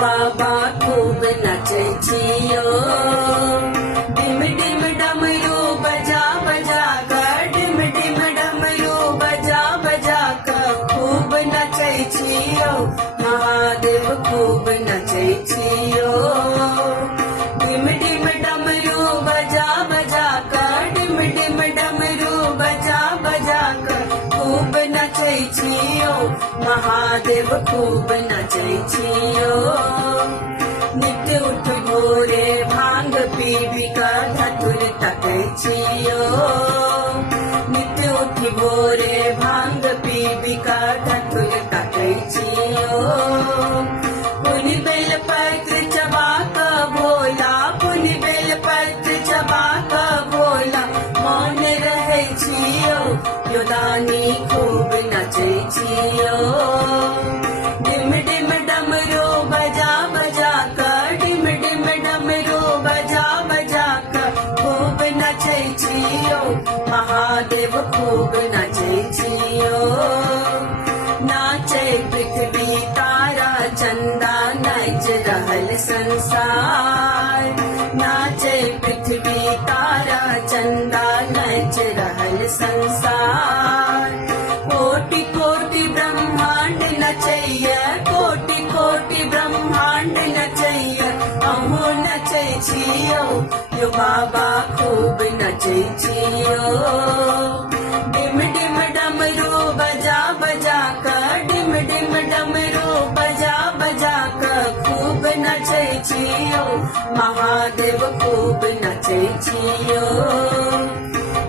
बाबा खूब नचै छियो, dim dim डमरू बजा बजा कर, डिम डिम डमरू बजा बजा कर खूब नचै छियो, महादेव खूब नचै छियो। डिम डिम डमरू बजा बजा कर, डिम डिम डमरू बजा बजा कर खूब नचै छियो, महादेव खूब नचै छियो। नित्य उठ भोरे भांग पीबी का धतुर तकै छियो, नित्य उठ भोरे भांग पीबी का धतुर तकै छियो। पुनि बेल पत्र चबा का भोला, पुनि बेल पत्र चबा का भोला मौन रहै छियो, योदानी खूब नचै छियो। डिम डिम डमरू बजा बजा कर, डिम डिम डमरू बजा बजा कर खूब नचै छियो, महादेव खूब नचै छियो। नाचै पृथ्वी तारा चंदा नच रहल संसार, नाचै पृथ्वी तारा चंदा नच रहल संसार। कोटि कोटि ब्रह्मांड नचैया, कोटि कोटि ब्रह्मांड नचैया अहू नचै छियो, यो बाबा खूब नचै छियो। डिम डिम डमरू बजा बजा कर, डिम डिम डमरू बजा बजा कर खूब नचै छियो, महादेव खूब नचै छियो।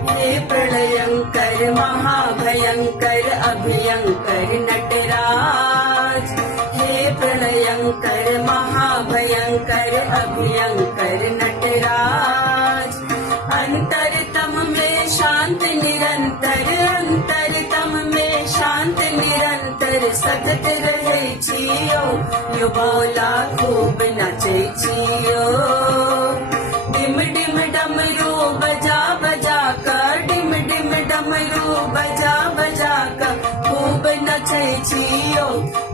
हे प्रलयंकर महाभयंकर अभयंकर नटराज, हे प्रलयंकर महाभयंकर अभयंकर नटराज। अंतरतम में शांत निरंतर, अंतरतम में शांत निरंतर सतत रहै छियो, यो भोला खूब नचै छियो। डिम डिम डमरू बजा बजा कर, डिम डिम डमरू बजा बजा कर खूब नचै छियो,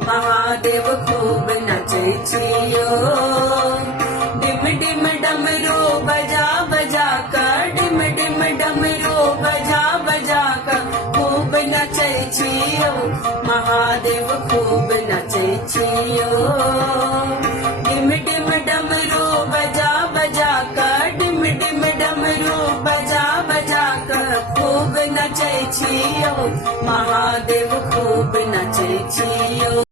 महादेव खूब नचै छियो। डिम डिम डमरू बजा बजा कर, डिम डिम डमरू बजा बजा कर खूब नचै छियो, महादेव खूब नचै छियो। डिम डिम डमरू बजा बजा कर, डिम डिम डमरू बजा बजा कर खूब नचै छियो, महादेव खूब नचै छियो।